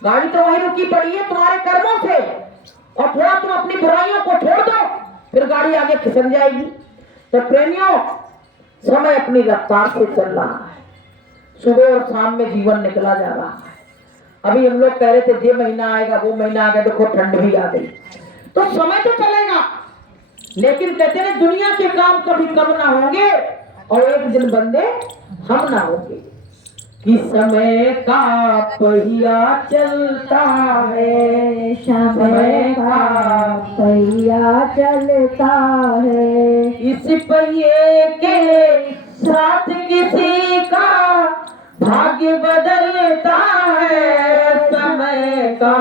गाड़ी तो वहीं रुकी पड़ी है तुम्हारे कर्मों से, और थोड़ा तुम अपनी बुराइयों को छोड़ दो, फिर गाड़ी आगे खिसक जाएगी। तो प्रेमियों, समय अपनी रफ्तार से चल रहा है, सुबह और शाम में जीवन निकला जा रहा है। अभी हम लोग कह रहे थे ये महीना आएगा, वो महीना आ गया, देखो ठंड भी आ गई। तो समय तो चलेगा, लेकिन कहते हैं दुनिया के काम कभी कम ना होंगे और एक दिन बंदे हम ना होंगे। कि समय का पहिया चलता है, समय का पहिया चलता है, इस पहिए के साथ किसी का भाग्य बदलता है। समय का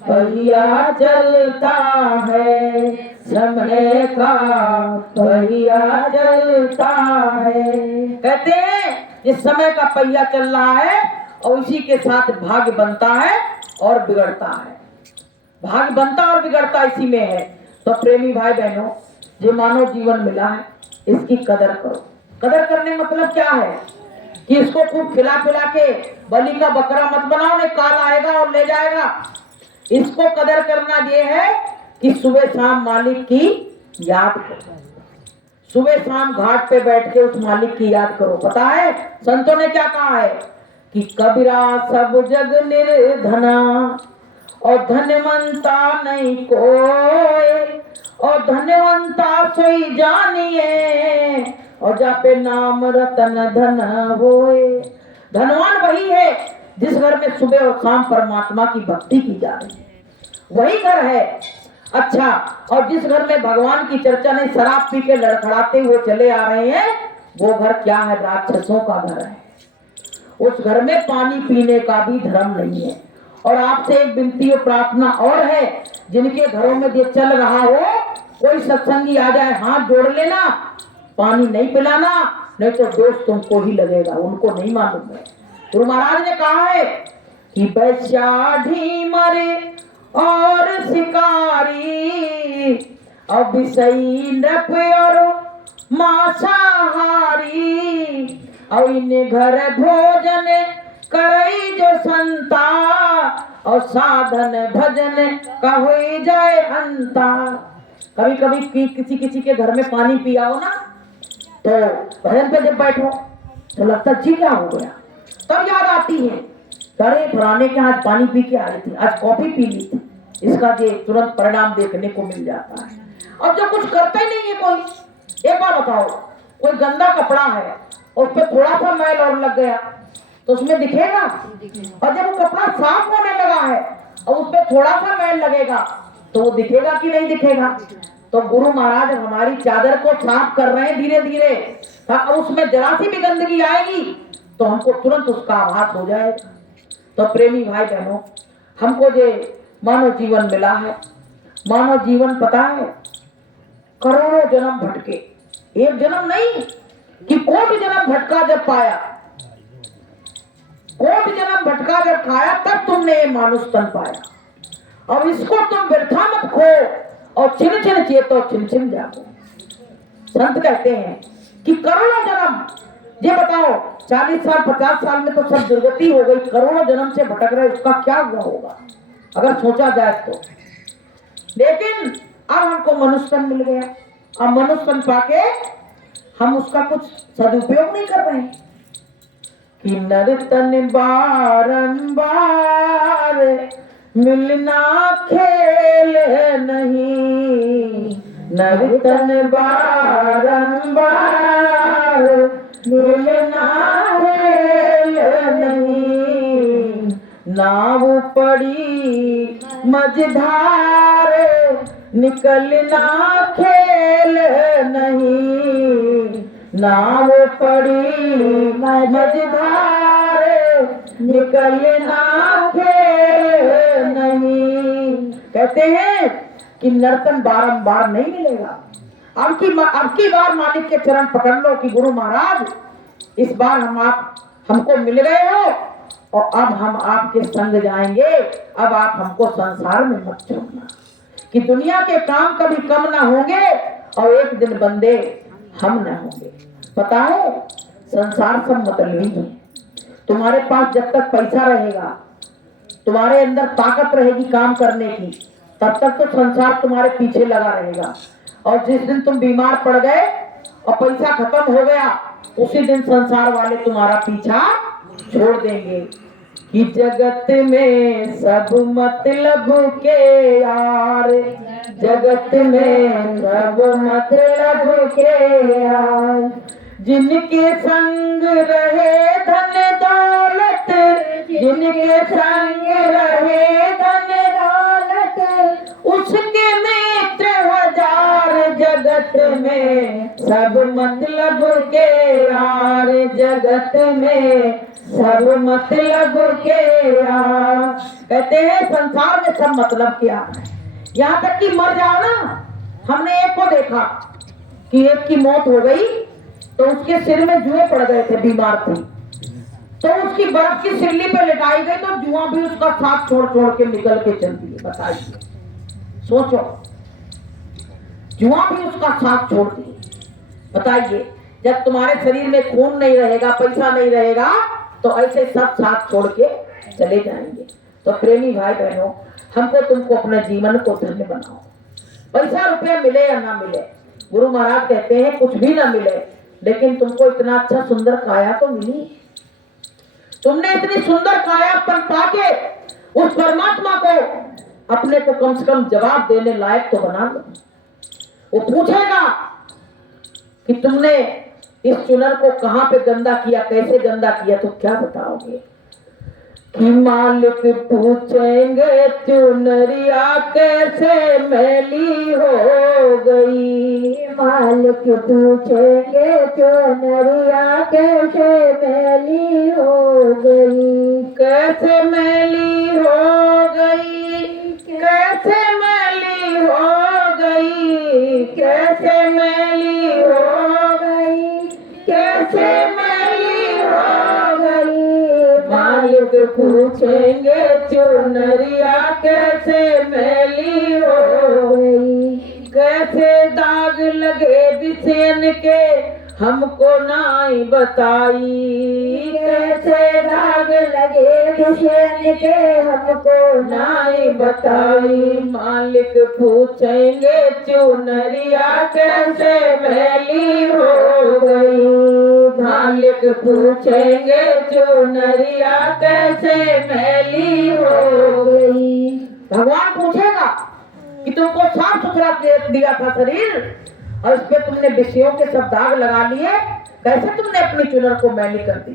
पहिया चलता है, समय का पहिया चलता है। कहते हैं इस समय का पहिया चल रहा है और उसी के साथ भाग्य बनता है और बिगड़ता है। भाग्य बनता और बिगड़ता इसी में है। तो प्रेमी भाई बहनों, जो मानव जीवन मिला है इसकी कदर करो। कदर करने मतलब क्या है कि इसको खूब खिला पिला के बलि का बकरा मत बनाओ, नहीं काल आएगा और ले जाएगा। इसको कदर करना ये है कि सुबह शाम मालिक की याद करो, सुबह शाम घाट पे बैठ के उस मालिक की याद करो। पता है संतों ने क्या कहा है कि कबीरा सब जग निर्धना और धनवंता नहीं कोई, और धनवंता सोई जानिए और जापे नाम रतन धन होए। धनवान वही है जिस घर में सुबह और शाम परमात्मा की भक्ति की जा रही है, वही घर है। अच्छा, और जिस घर में भगवान की चर्चा नहीं, शराब पी के लड़खड़ाते हुए चले आ रहे हैं, वो घर क्या है? राक्षसों का घर है। उस घर में पानी पीने का भी धर्म नहीं है। और आपसे एक विनती और प्रार्थना और है, जिनके घरों में ये चल रहा हो, कोई सत्संगी आ जाए हाथ जोड़ लेना, पानी नहीं पिलाना, नहीं तो दोष तुमको ही लगेगा, उनको नहीं मालूम है। गुरु महाराज ने कहा है कि वैश्याढ़ी मरे और शिकारी, अब सही नप और मांसाहारी, और इन घर भोजन करई जो संता, और साधन भजन का हो जाए अंता। कभी कभी किसी किसी के घर में पानी पिया हो ना, तो भजन पे जब बैठो तो लगता जी क्या हो गया, तब याद आती है, अरे फलाने के आज पानी पी के आ रही थी, आज कॉफी पी ली थी। इसका ये तुरंत परिणाम देखने को मिल जाता है। अब जो कुछ करता ही नहीं है कोई, एक बार बताओ, कोई गंदा कपड़ा है और उस पर थोड़ा सा मैल और लग गया तो उसमें दिखेगा? और जब वो कपड़ा साफ होने लगा है और उस पर थोड़ा सा मैल लगेगा तो वो दिखेगा कि नहीं दिखेगा? तो गुरु महाराज हमारी चादर को साफ कर रहे हैं धीरे धीरे, और उसमें जरा सी भी गंदगी आएगी तो हमको तुरंत उसका आभास हो जाएगा। तो प्रेमी भाई बहनों, हमको ये मानव जीवन मिला है। मानव जीवन पता है करोड़ों जन्म भटके, एक जन्म नहीं कि कोटि जन्म भटका जब पाया, कोटि जन्म भटका जब खाया तब तुमने ये मानुष तन पाया। अब इसको तुम व्यर्था मत खो और छिन छिन चेतो छिन छिन जागो। संत कहते हैं कि करोड़ों जन्म, ये बताओ 40 साल 50 साल में तो सब दुर्गति हो गई, करोड़ों जन्म से भटक रहे, उसका क्या हुआ होगा अगर सोचा जाए तो। लेकिन अब हमको मनुष्य तन मिल गया, अब मनुष्य तन पाके हम उसका कुछ सदुपयोग नहीं कर रहे हैं। कि नर्तन बारंबार मिलना खेल नहीं, नर्तन बारंबार मिलना खेल नहीं, नाव पड़ी मझधार निकलना खेल नहीं, नाव पड़ी मझधार निकलना खेल नहीं। कहते हैं कि नर्तन बारंबार नहीं मिलेगा। अब की बार मालिक के चरण पकड़ लो कि गुरु महाराज इस बार हमको मिल गए हो और अब हम आपके संग जाएंगे, अब आप हमको संसार में मत छोड़ना। कि दुनिया के काम कभी कम ना होंगे और एक दिन बंदे हम न होंगे। पता है संसार सब मतलबी है। तुम्हारे पास जब तक पैसा रहेगा तुम्हारे अंदर ताकत रहेगी काम करने की, तब तक तो संसार तुम्हारे पीछे लगा रहेगा। और जिस दिन तुम बीमार पड़ गए और पैसा खत्म हो गया, उसी दिन संसार वाले तुम्हारा पीछा छोड़ देंगे। कि जगत में सब मतलब के यार, जगत में सब मतलब के यार, जिनके संग रहे धन दौलत, जिनके संग रहे धन दौलत, उसके मित्र हजार, जगत में सब मतलब के यार, जगत में सब मतलब के यार। कहते हैं संसार में सब मतलब क्या है, यहाँ तक कि मर जाओ ना। हमने एक को देखा कि एक की मौत हो गई तो उसके सिर में जुए पड़ गए थे, बीमार थी, तो उसकी बर्फ की सिल्ली पे लिटाई गई, तो जुआ भी उसका साथ छोड़ छोड़ के निकल के चलती है। बताइए, सोचो, जुआ भी उसका साथ छोड़ दी। बताइए, जब तुम्हारे शरीर में खून नहीं रहेगा, पैसा नहीं रहेगा, तो ऐसे सब साथ छोड़ के चले जाएंगे। तो प्रेमी भाई बहनों, हमको तुमको अपने जीवन को धन्य बनाओ। पैसा रुपया मिले या ना मिले, गुरु महाराज कहते हैं कुछ भी ना मिले, लेकिन तुमको इतना अच्छा सुंदर काया तो मिली। तुमने इतनी सुंदर कायापन पाके उस परमात्मा को अपने को कम से कम जवाब देने लायक तो बना लो। वो पूछेगा कि तुमने इस चुनर को कहां पे गंदा किया, कैसे गंदा किया, तो क्या बताओगे? कि मालिक पूछेंगे चुनरिया कैसे मैली हो गई, मालिक पूछेंगे चुनरिया कैसे मैली हो गई, कैसे मैली हो गई, कैसे मैली हो गई, कैसे मैली हो गई, कैसे मैली हो गई। मालिक पूछेंगे चुनरिया कैसे मैली हो गई, कैसे दाग लगे बिसेन के हमको नाई बताई, कैसे दाग लगे बिसेन के हमको नाई बताई। मालिक पूछेंगे चुनरिया कैसे मैली हो गई, मालिक पूछेंगे चुनरिया कैसे मैली हो गई। भगवान पूछेगा कि तुमको साफ सुथरा दिया था शरीर और इस पे तुमने विषयों के सब दाग लगा लिए, कैसे तुमने अपनी चुनर को मैली कर दी।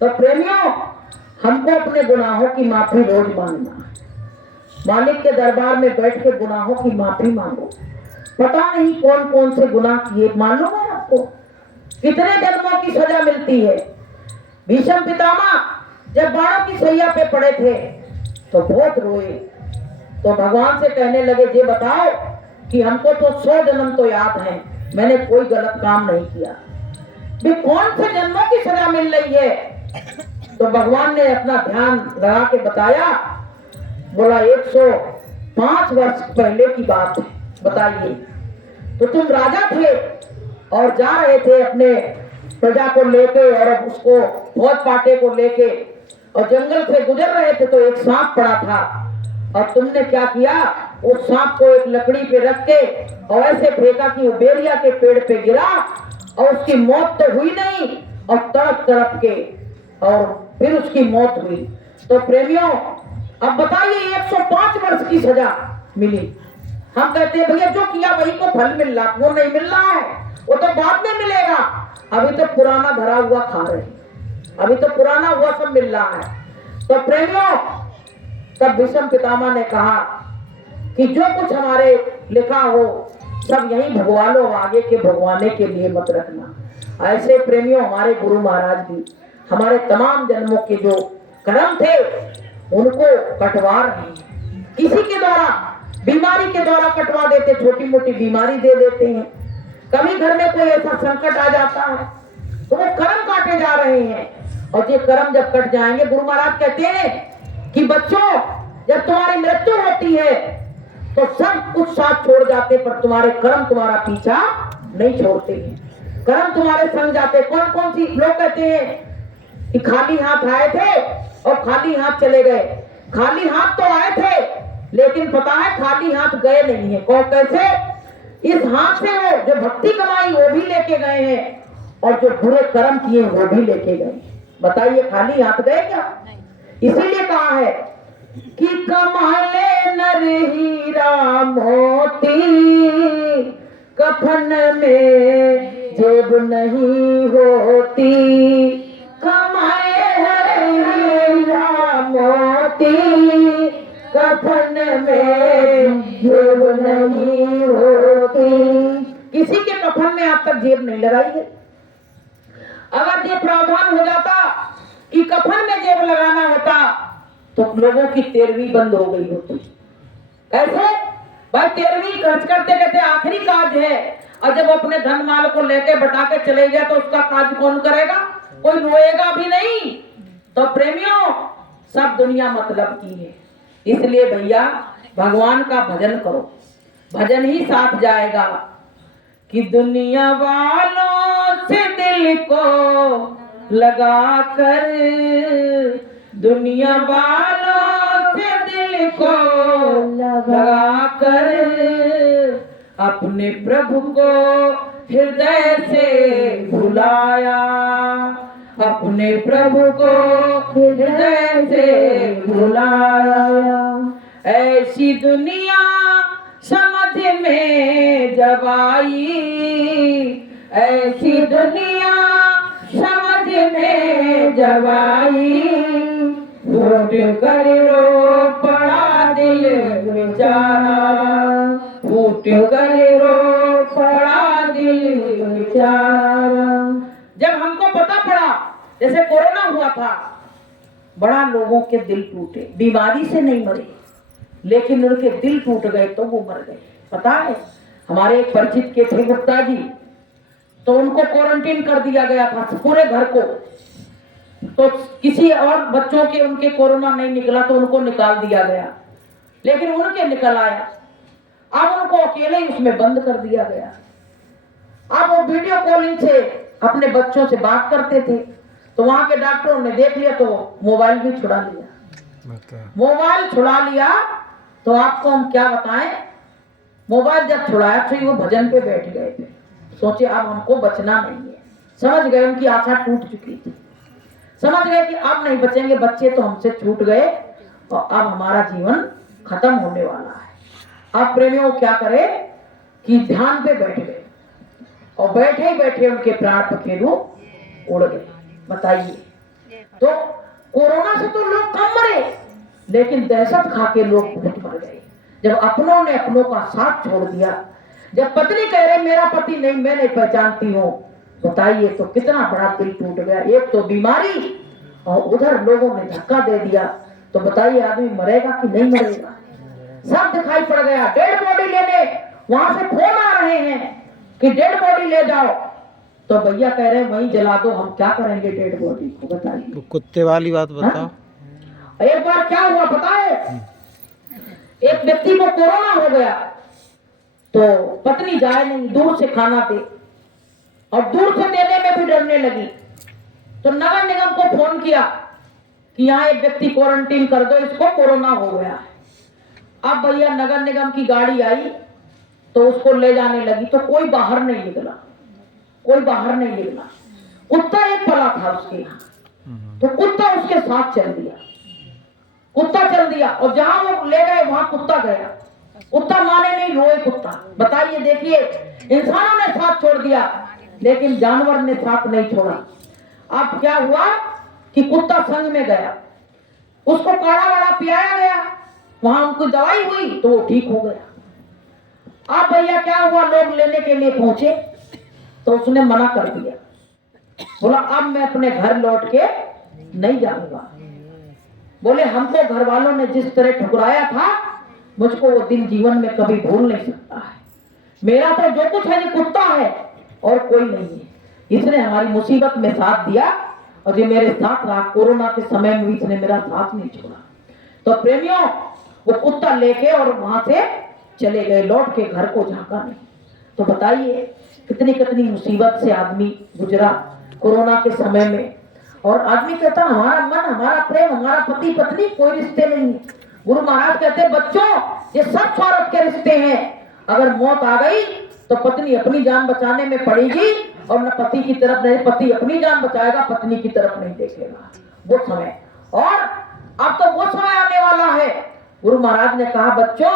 तो प्रेमियों, हमको अपने गुनाहों की माफी रोज मांगना, मालिक के दरबार में बैठ के गुनाहों की माफी मांगो। पता नहीं कौन कौन से गुनाह किए, मालूम है आपको कितने जन्मों की सजा मिलती है। भीष्म पितामह जब बाणों की सैया पे पड़े थे तो बहुत रोए, तो भगवान से कहने लगे, ये बताओ कि हमको तो 100 जन्म तो याद है, मैंने कोई गलत काम नहीं किया, भी कौन से जन्मों की सजा मिल रही है। तो भगवान ने अपना ध्यान लगा के बताया, बोला 105 वर्ष पहले की बात है। बताइए, तो तुम राजा थे और जा रहे थे अपने प्रजा को लेके और उसको फौज पाटे को लेके, और जंगल से गुजर रहे थे तो एक सांप पड़ा था, और तुमने क्या किया, उस सांप को एक लकड़ी पे रख के और ऐसे फेंका कि वो बेरिया के पेड़ पे गिरा और उसकी मौत तो हुई नहीं, और तड़प तड़प के और फिर उसकी मौत हुई। तो प्रेमियों, अब बताइए 105 वर्ष की सजा मिली। हम कहते हैं भैया जो किया वही को फल मिल रहा, वो नहीं मिल रहा है, वो तो बाद में मिलेगा, अभी तो पुराना धरा हुआ खा रहे हैं, अभी तो पुराना हुआ सब मिल रहा है। तो प्रेमियों, तब भीष्म पितामह ने कहा कि जो कुछ हमारे लिखा हो सब यही भगवा लो, आगे के भगवाने के लिए मत रखना। ऐसे प्रेमियों, हमारे गुरु महाराज भी हमारे तमाम जन्मों के जो कर्म थे उनको कटवा रहे हैं। किसी के द्वारा बीमारी के द्वारा कटवा देते, छोटी मोटी बीमारी दे देते हैं, कभी घर में कोई ऐसा संकट आ जाता है तो वो कर्म काटे जा रहे हैं। और ये कर्म जब कट जाएंगे, गुरु महाराज कहते हैं कि बच्चों, जब तुम्हारी मृत्यु होती है तो सब कुछ साथ छोड़ जाते, पर तुम्हारे कर्म तुम्हारा पीछा नहीं छोड़ते हैं, कर्म तुम्हारे संग जाते। कौन कौन सी लोग कहते हैं कि खाली हाथ आए थे और खाली हाथ चले गए, खाली हाथ तो आए थे, लेकिन पता है खाली हाथ गए नहीं है। कौन कैसे? इस हाथ से वो जो भक्ति कमाई वो भी लेके गए हैं, और जो बुरे कर्म किए वो भी लेके गए। बताइए खाली हाथ गए क्या? इसीलिए कहा है कि कमाले नर हीरा मोती, कफन में जेब नहीं होती। कमाए नर हीरा मोती, कफन में जेब नहीं होती। किसी के कफन में आज तक जेब नहीं लगाई है। अगर ये प्रावधान हो जाता कि कफन में जेब लगाना होता तो लोगों की 13वीं बंद हो गई होती। कैसे? भाई 13वीं खर्च करते कहते आखिरी काज है, और जब अपने धन माल को लेके बटा के चले गया तो उसका काज कौन करेगा? कोई रोएगा भी नहीं। तो प्रेमियों, सब दुनिया मतलब की है। इसलिए भैया भगवान का भजन करो, भजन ही साथ जाएगा। कि दुनिया वालों से दिल को लगा कर, दुनिया वालों से दिल को लगा कर, अपने प्रभु को हृदय से भुलाया, अपने प्रभु को हृदय से भुलाया। ऐसी दुनिया समझ में जब आई, ऐसी दुनिया समझ में जब आई, फूट कर रो पड़ा दिल बेचारा, फूट कर रो पड़ा दिल बेचारा। जब हमको पता पड़ा, जैसे कोरोना हुआ था, बड़ा लोगों के दिल टूटे। बीमारी से नहीं मरे, लेकिन उनके दिल टूट गए तो वो मर गए। पता है, हमारे एक परिचित के थे गुप्ता जी, तो उनको क्वारंटीन कर दिया गया था पूरे घर को। तो किसी और बच्चों के उनके कोरोना नहीं निकला तो उनको निकाल दिया गया, लेकिन उनके निकल आया। अब उनको अकेले ही उसमें बंद कर दिया गया। अब वो वीडियो कॉलिंग से अपने बच्चों से बात करते थे, तो वहां के डॉक्टरों ने देख लिया तो मोबाइल भी छुड़ा लिया। मोबाइल छुड़ा लिया तो आपको हम क्या बताएं, मोबाइल जब छुड़ाया तो वो भजन पे बैठ गए थे। सोचे अब हमको बचना नहीं है, समझ गए उनकी आशा टूट चुकी थी, समझ गए कि अब नहीं बचेंगे, बच्चे तो हमसे छूट गए और अब हमारा जीवन खत्म होने वाला है। अब प्रेमियों क्या करे कि ध्यान पे बैठ गए, और बैठे ही बैठे उनके प्राण पखेरु उड़ गए। बताइए, तो कोरोना से तो लोग कम मरे, लेकिन दहशत खा के लोग बहुत मर गए। जब अपनों ने अपनों का साथ छोड़ दिया, जब पत्नी कह रही मेरा पति नहीं, मैं नहीं पहचानती हूँ, बताइए तो कितना बड़ा दिल टूट गया। एक तो बीमारी और उधर लोगों ने धक्का दे दिया, तो बताइए आदमी मरेगा कि नहीं मरेगा? सब दिखाई पड़ गया। डेड बॉडी लेने वहां से फोन आ रहे हैं कि डेड बॉडी ले जाओ, तो भैया कह रहे हैं वहीं जला दो, हम क्या करेंगे डेड बॉडी को? बताइए। कुत्ते वाली बात बताओ। एक बार क्या हुआ पता है, एक व्यक्ति को कोरोना हो गया, तो पत्नी जाए नहीं, दूर से खाना दे, और दूर से देने में भी डरने लगी। तो नगर निगम को फोन किया कि यहाँ एक व्यक्ति क्वारंटीन कर दो, इसको कोरोना हो गया है। अब भैया नगर निगम की गाड़ी आई तो उसको ले जाने लगी, तो कोई बाहर नहीं निकला, कोई बाहर नहीं निकला। कुत्ता एक पला था उसके यहाँ, तो कुत्ता उसके साथ चल दिया, कुत्ता चल दिया, और जहां वो ले गए वहां कुत्ता गया। कुत्ता माने नहीं, रोए कुत्ता। बताइए, देखिए, इंसानों ने साथ छोड़ दिया, लेकिन जानवर ने साथ नहीं छोड़ा। अब क्या हुआ कि कुत्ता संग में गया, उसको काढ़ा वाड़ा पियाया गया, वहां उनको दवाई हुई तो वो ठीक हो गया। अब भैया क्या हुआ, लोग लेने के लिए पहुंचे तो उसने मना कर दिया, बोला अब मैं अपने घर लौट के नहीं जाऊंगा। बोले हमको घर वालों ने जिस तरह ठुकराया था, मुझको वो दिन जीवन में कभी भूल नहीं सकता है। मेरा तो जो कुछ है ये कुत्ता है और कोई नहीं है। इसने हमारी मुसीबत में साथ दिया, और ये मेरे साथ रहा, कोरोना के समय में भी इसने मेरा साथ नहीं छोड़ा। तो प्रेमियों, वो कुत्ता लेके और वहां से चले गए, लौट के घर को झांका नहीं। तो बताइए कितनी कितनी मुसीबत से आदमी गुजरा कोरोना के समय में। और आदमी कहता हमारा मन, हमारा प्रेम, हमारा पति पत्नी, कोई रिश्ते नहीं है। गुरु महाराज कहते बच्चों ये सब स्वार्थ के रिश्ते हैं। अगर मौत आ गई तो पत्नी अपनी जान बचाने में पड़ेगी और न पति की तरफ नहीं, पति अपनी जान बचाएगा, पत्नी की तरफ नहीं देखेगा। वो समय, और अब तो वो समय आने वाला है। गुरु महाराज ने कहा बच्चों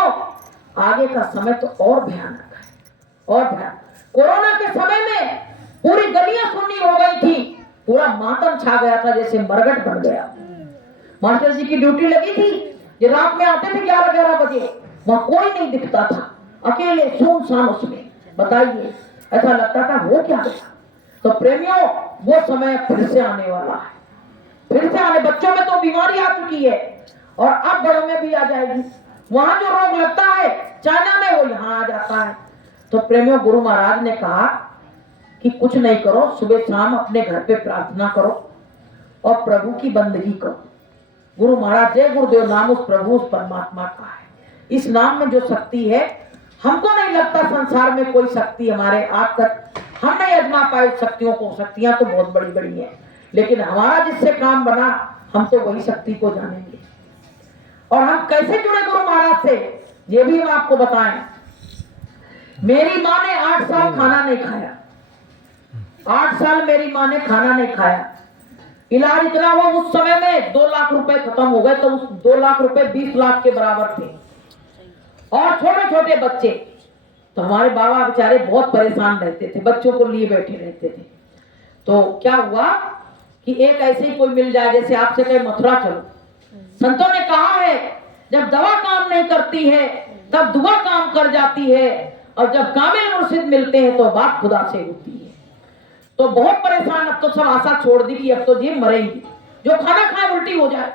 आगे का समय तो और भयानक है, और भयानक। कोरोना के समय में पूरी गलियां सुन्नी हो गई थी, पूरा मातम छा गया था, जैसे मरगट बन गया। मास्टर जी की ड्यूटी लगी थी, ये रात में आते थे 11-11 बजे, वहां कोई नहीं दिखता था, अकेले सुनसान उसमें। बताइए ऐसा लगता था वो क्या गया। तो प्रेमियों वो समय फिर से आने वाला है, फिर से आने। बच्चों में तो बीमारी आ चुकी है और अब बड़ों में भी आ जाएगी। वहां जो रोग लगता है चाइना में, वो यहाँ आ जाता है। तो प्रेमियों गुरु महाराज ने कहा कि कुछ नहीं करो, सुबह शाम अपने घर पे प्रार्थना करो और प्रभु की बंदगी करो। गुरु महाराज जय गुरुदेव नाम उस प्रभु उस परमात्मा का है। इस नाम में जो शक्ति है, हमको नहीं लगता संसार में कोई शक्ति हमारे आज तक हम नहीं आजमा पाए शक्तियों को। शक्तियां तो बहुत बड़ी बड़ी है, लेकिन हमारा जिससे काम बना हम तो वही शक्ति को जानेंगे। और हम कैसे जुड़े गुरु महाराज से ये भी हम आपको बताएं। मेरी माँ ने 8 साल खाना नहीं खाया, 8 साल मेरी माँ ने खाना नहीं खाया। इलाज इतना हुआ, उस समय में 2 लाख रुपए खत्म हो गए, तो उस 2 लाख रुपए 20 लाख के बराबर थे, और छोटे छोटे बच्चे। तो हमारे बाबा बेचारे बहुत परेशान रहते थे, बच्चों को लिए बैठे रहते थे। तो क्या हुआ कि एक ऐसे ही कोई मिल जाए, जैसे आपसे कहे मथुरा चलो। संतों ने कहा है जब दवा काम नहीं करती है तब दुआ काम कर जाती है, और जब कामिल मुर्शिद मिलते हैं तो बात खुदा से होती है। तो बहुत परेशान, अब तो सब आशा छोड़ दी कि अब तो जी मरेंगी, जो खाना खाए उल्टी हो जाए।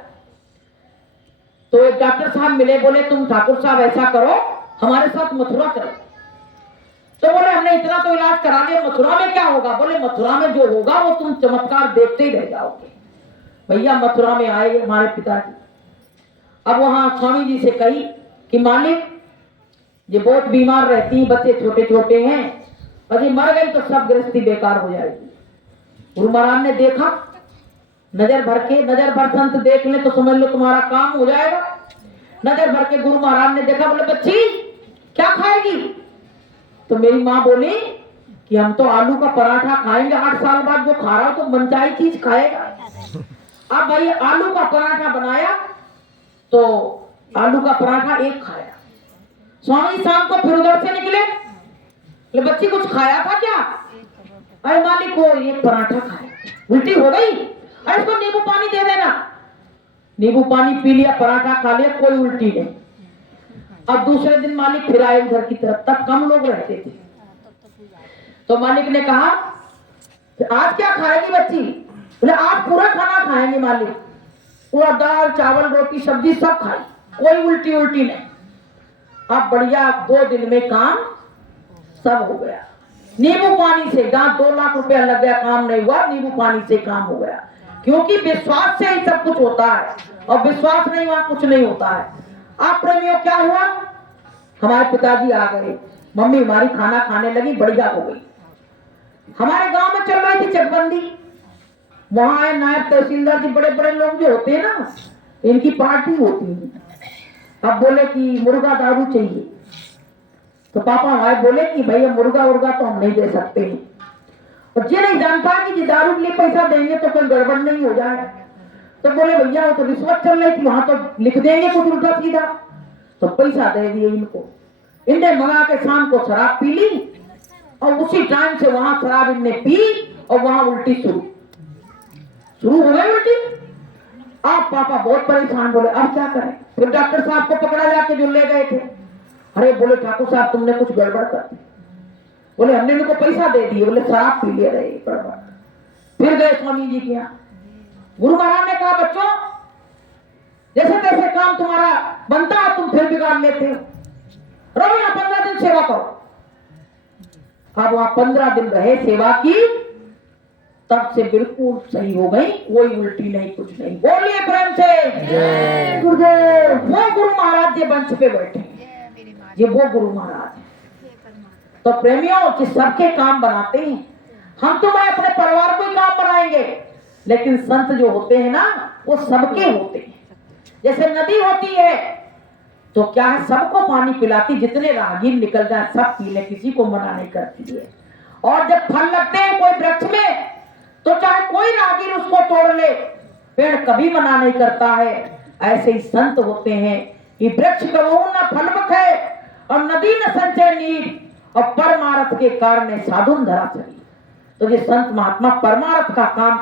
तो एक डॉक्टर साहब मिले, बोले तुम ठाकुर साहब ऐसा करो हमारे साथ मथुरा चलो। तो बोले हमने इतना तो इलाज करा लिया, मथुरा में क्या होगा? बोले मथुरा में जो होगा वो तुम चमत्कार देखते ही रह जाओगे। भैया मथुरा में आए हमारे पिताजी। अब वहां स्वामी जी से कही कि मालिक ये बहुत बीमार रहती हैं, बच्चे छोटे छोटे हैं, अरे मर गई तो सब गृहस्थी बेकार हो जाएगी। गुरु महाराज ने देखा, नजर भर के, नजर भर संत देख ले तो समझ लो तुम्हारा काम हो जाएगा। नजर भर के गुरु महाराज ने देखा, बोले बच्ची क्या खाएगी? तो मेरी माँ बोली कि हम तो आलू का पराठा खाएंगे। 8 साल बाद जो खा रहा हो तो मनचाही चीज खाएगा। अब भाई आलू का पराठा बनाया, तो आलू का पराठा एक खाया। स्वामी शाम को फिर उधर से निकले, बोले बच्ची कुछ खाया था क्या? अरे मालिक को एक पराठा खाया, उल्टी हो गई। अरे इसको नींबू पानी दे देना। नींबू पानी पी लिया, पराठा खा लिया, कोई उल्टी नहीं। अब दूसरे दिन मालिक फिर आए उधर की तरफ, तब कम लोग रहते थे। तो मालिक ने कहा कि आज क्या खाएगी बच्ची? बोले आज पूरा खाना खाएंगे मालिक, पूरा दाल चावल रोटी सब्जी सब खाई, कोई उल्टी उल्टी नहीं। अब बढ़िया 2 दिन में काम सब हो गया। नींबू पानी से, जहां 2 लाख रुपया लग गया काम नहीं हुआ, नींबू पानी से काम हो गया। क्योंकि विश्वास से ही सब कुछ होता है, और विश्वास नहीं हुआ कुछ नहीं होता है। आप प्रेमियों क्या हुआ, हमारे पिताजी आ गए, मम्मी हमारी खाना खाने लगी, बढ़िया हो गई। हमारे गांव में चल रही थी चकबंदी, वहां आए नायब तहसीलदार जी, बड़े बड़े लोग जो होते हैं ना, इनकी पार्टी होती है। अब बोले कि मुर्गा दारू चाहिए, तो पापा हमारे बोले कि भैया मुर्गा उर्गा तो हम नहीं दे सकते हैं, और ये नहीं जानता कि जी दारू के लिए पैसा देंगे तो कोई गड़बड़ नहीं हो जाए। तो बोले भैया वो तो रिश्वत चल रही थी, वहां तो लिख देंगे कुछ उल्टा सीधा। तो पैसा दे दिए इनको, इनने मंगा के शाम को शराब पी ली, और उसी टाइम से वहां शराब इनने पी, और वहां उल्टी शुरू हो गई उल्टी। आप पापा बहुत परेशान, बोले अब क्या करें? फिर डॉक्टर साहब को पकड़ा जाके जो ले गए थे। अरे बोले ठाकुर साहब तुमने कुछ गड़बड़ कर दी। बोले हमने इनको पैसा दे दिए, बोले शराब पी ले रहे गड़बड़। फिर गए स्वामी जी के यहाँ। गुरु महाराज ने कहा बच्चों जैसे तैसे काम तुम्हारा बनता है, तुम फिर बिगाड़ लेते हो, रहो यहाँ 15 दिन सेवा करो। अब वहां 15 दिन रहे, सेवा की, तब से बिल्कुल सही हो गई, कोई उल्टी नहीं कुछ नहीं। बोलिए प्रेम से गुरुदेव। वो गुरु महाराज जी मंच पे बैठे, ये वो गुरु महाराज है। तो प्रेमियों जिस सबके काम बनाते हैं, हम तुम्हें अपने परिवार को ही काम बनाएंगे। लेकिन संत जो होते हैं ना वो सबके होते हैं। जैसे नदी होती है तो क्या है, सबको पानी पिलाती, जितने राहगीर निकल जाए सब पी ले, किसी को मना नहीं करती है। और जब फल लगते हैं कोई वृक्ष में तो चाहे कोई राहगीर उसको तोड़ ले, पेड़ कभी मना नहीं करता है। ऐसे ही संत होते हैं कि वृक्ष कबहू न फल बखे और नदी न संचय नीर और परमार्थ के कारण साधुन धरा चली। तो ये संत महात्मा परमार्थ का काम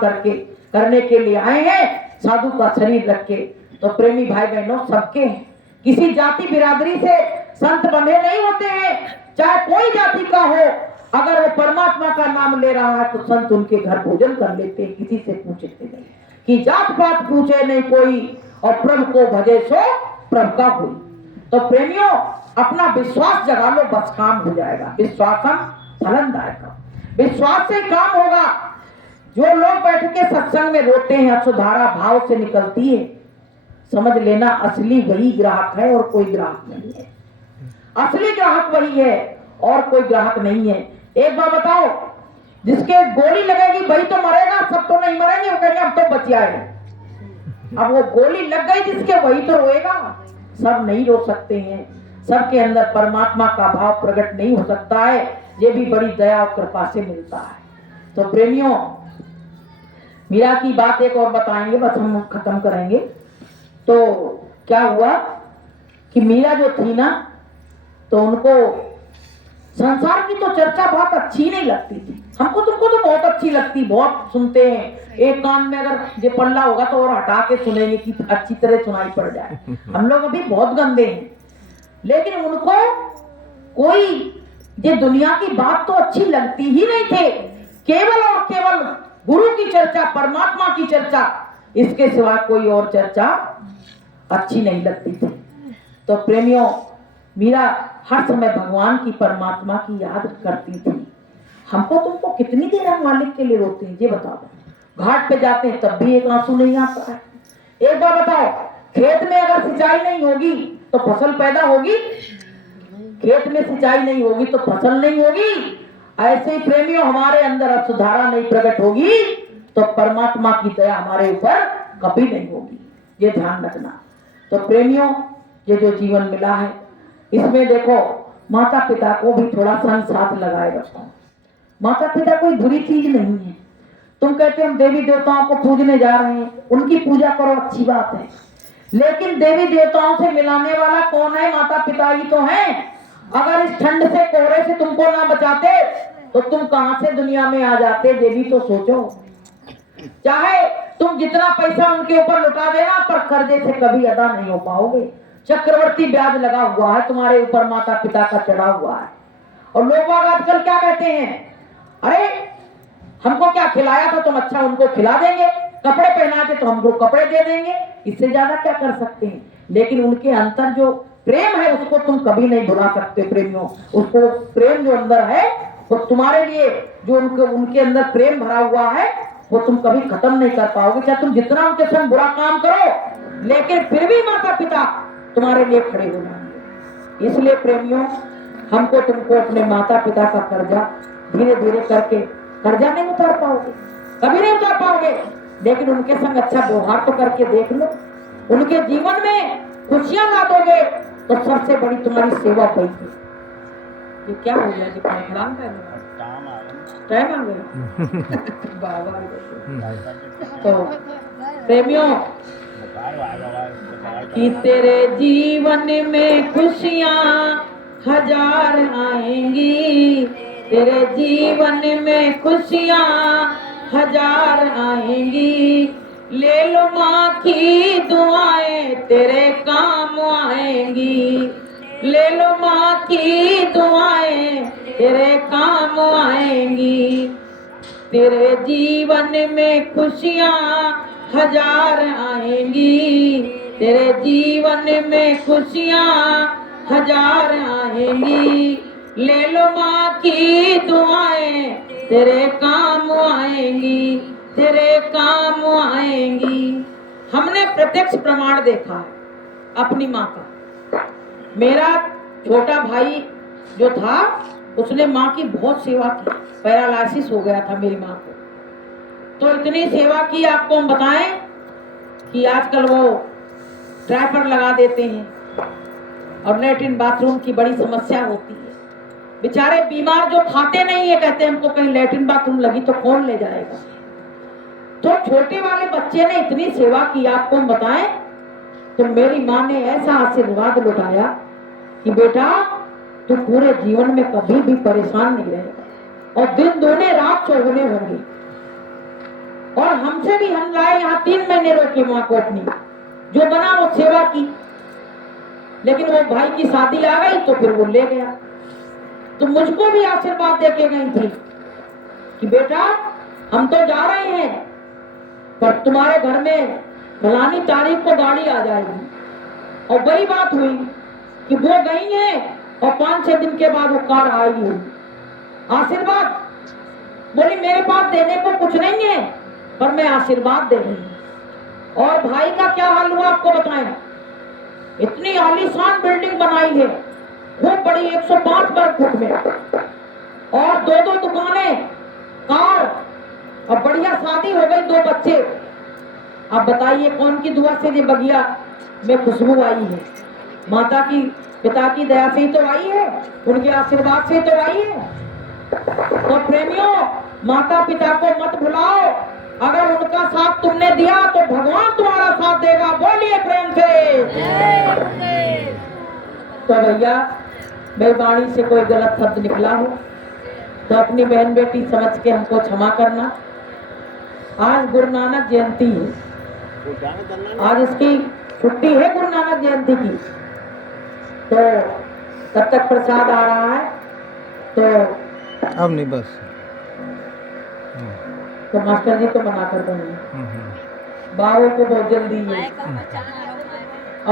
करने के लिए आए हैं, साधु का शरीर रख के। तो प्रेमी भाई बहनों सबके हैं, किसी जाति बिरादरी से संत बंधे नहीं होते हैं, चाहे कोई जाति का हो। अगर वो परमात्मा का नाम ले रहा है तो संत उनके घर भोजन कर लेते हैं, किसी से पूछते नहीं कि जात पात पूछे नहीं कोई, और प्रभु को भजे सो प्रभु का हुई। तो प्रेमियों अपना विश्वास जगा लो, बस काम हो जाएगा। विश्वासम फलनदायक, विश्वास से काम होगा। जो लोग बैठ के सत्संग में रोते हैं, अश्रुधारा भाव से निकलती है, समझ लेना असली वही ग्राहक है और कोई ग्राहक नहीं है। असली ग्राहक वही है और कोई ग्राहक नहीं है। एक बार बताओ, जिसके गोली लगेगी वही तो मरेगा, सब तो नहीं मरेंगे। वो कहेंगे हम तो बच जाएंगे। अब वो गोली लग गई जिसके, वही तो रोएगा। सब नहीं रो सकते हैं, सबके अंदर परमात्मा का भाव प्रकट नहीं हो सकता है। ये भी बड़ी दया और कृपा से मिलता है। तो प्रेमियों मीरा की बात एक और बताएंगे, बस हम खत्म करेंगे। तो क्या हुआ कि मीरा जो थी ना, तो उनको संसार की तो चर्चा बहुत अच्छी नहीं लगती थी। हमको तुमको तो बहुत अच्छी लगती, बहुत सुनते हैं। एक कान में अगर ये पल्ला होगा तो और हटा के सुनेंगे कि अच्छी तरह सुनाई पड़ जाए। हम लोग अभी बहुत गंदे हैं, लेकिन उनको कोई ये दुनिया की बात तो अच्छी लगती ही नहीं थे। केवल और केवल गुरु की चर्चा, परमात्मा की चर्चा, इसके सिवा कोई और चर्चा अच्छी नहीं लगती थी। तो प्रेमियों मीरा हर समय भगवान की, परमात्मा की याद करती थी। हमको तुमको कितनी देर हम मालिक के लिए रोते हैं, ये बताओ। घाट पे जाते हैं तब भी एक आंसू नहीं आता है। एक बार बताओ, खेत में अगर सिंचाई नहीं होगी तो फसल पैदा होगी? खेत में सिंचाई नहीं होगी तो फसल नहीं होगी। ऐसे ही प्रेमियों हमारे अंदर अश्रुधारा नहीं प्रकट होगी तो परमात्मा की दया हमारे ऊपर कभी नहीं होगी, ये ध्यान रखना। तो प्रेमियों ये जो जीवन मिला है, इसमें देखो माता पिता को भी थोड़ा संग साथ लगाए रखो। माता पिता कोई बुरी चीज नहीं है। तुम कहते हम देवी देवताओं को पूजने जा रहे हैं, उनकी पूजा करो, अच्छी बात है, लेकिन देवी देवताओं से मिलाने वाला कौन है? माता पिता ही तो हैं। अगर इस ठंड से, कोहरे से तुमको ना बचाते तो तुम कहां से दुनिया में आ जाते, ये भी तो सोचो। चाहे तुम जितना पैसा उनके ऊपर लुटा देना, पर कर्जे से कभी अदा नहीं हो पाओगे। चक्रवर्ती ब्याज लगा हुआ है तुम्हारे ऊपर, माता पिता का चढ़ा हुआ है। और लोग आजकल क्या कहते हैं, अरे हमको क्या खिलाया था तुम, अच्छा उनको खिला देंगे, कपड़े पहना के तो हमको कपड़े दे देंगे, इससे ज्यादा क्या कर सकते हैं। लेकिन उनके अंतर जो प्रेम है उसको तुम कभी नहीं भुला सकते प्रेमियों। उसको प्रेम जो अंदर है वो तुम्हारे लिए, जो उनके अंदर प्रेम भरा हुआ है वो तुम कभी खत्म नहीं कर पाओगे। चाहे तुम जितना उनके संग बुरा काम करो, लेकिन फिर भी माता पिता तुम्हारे लिए खड़े हो जाएंगे। इसलिए प्रेमियों हमको तुमको अपने माता पिता का कर्जा धीरे धीरे करके, कर्जा नहीं उतार पाओगे, कभी नहीं उतार पाओगे, लेकिन उनके संग अच्छा व्यवहार तो करके देख लो। उनके जीवन में खुशियां ला दोगे तो सबसे बड़ी तुम्हारी सेवा पाएगी। ये क्या हो गया जी, टाइम आ गया। तो प्रेमियों कि तेरे जीवन में खुशियां हजार आएंगी, तेरे जीवन में खुशियां हजार आएंगी। ले लो माँ की दुआएं तेरे काम आएंगी, ले लो माँ की दुआएं तेरे काम आएंगी। तेरे जीवन में खुशियां हजार आएंगी, तेरे जीवन में खुशियां हजार आएंगी। ले लो माँ की दुआएं तेरे काम आएंगी, तेरे काम आएंगी। हमने प्रत्यक्ष प्रमाण देखा है अपनी माँ का। मेरा छोटा भाई जो था उसने माँ की बहुत सेवा की, पैरालाइसिस हो गया था मेरी माँ को, तो इतनी सेवा की आपको हम बताएं कि आजकल वो ड्राइवर लगा देते हैं और लैट्रिन बाथरूम की बड़ी समस्या होती है। बेचारे बीमार जो खाते नहीं है कहते हमको कहीं लैट्रिन बाथरूम लगी तो कौन ले जाएगा। तो छोटे वाले बच्चे ने इतनी सेवा की आपको हम बताएं तो मेरी माँ ने ऐसा आशीर्वाद लुटाया कि बेटा तू पूरे जीवन में कभी भी परेशान नहीं रहेगा और दिन दोने रात चौगुने होंगे। और हमसे भी हम लाए यहाँ 3 महीने रोके माँ को अपनी, जो बना वो सेवा की, लेकिन वो भाई की शादी आ गई तो फिर वो ले गया। तो मुझको भी आशीर्वाद देके गई थी कि बेटा हम तो जा रहे हैं पर तुम्हारे घर में फलानी तारीख को गाड़ी आ जाएगी। और वही बात हुई कि वो गई है और 5-6 दिन के बाद वो कार आएगी। आशीर्वाद बोली मेरे पास देने को कुछ नहीं है पर मैं आशीर्वाद दे रही हूँ। और भाई का क्या हाल हुआ आपको बताएं। इतनी आलीशान बिल्डिंग बनाई है, खूब बड़ी 105 वर्ग फुट में, और 2-2 दुकानें, कार, और बढ़िया शादी हो गई, 2 बच्चे। अब बताइए कौन की दुआ से ये बगिया में खुशबू आई है। माता की पिता की दया से ही तो आई है, उनके आशीर्वाद से तो आई है। तो प्रेमियों माता पिता को मत भुलाओ, अगर उनका साथ तुमने दिया तो भगवान तुम्हारा साथ देगा। बोलिए प्रेम से। तो भैया मेरी वाणी से कोई गलत शब्द निकला हो तो अपनी बहन बेटी समझ के हमको क्षमा करना। आज गुरु नानक जयंती है, आज इसकी छुट्टी है गुरु नानक जयंती की। तो तब तक प्रसाद आ रहा है तो अब नहीं बस तो मास्टर जी तो मना कर देंगे, बाबू को बहुत जल्दी है।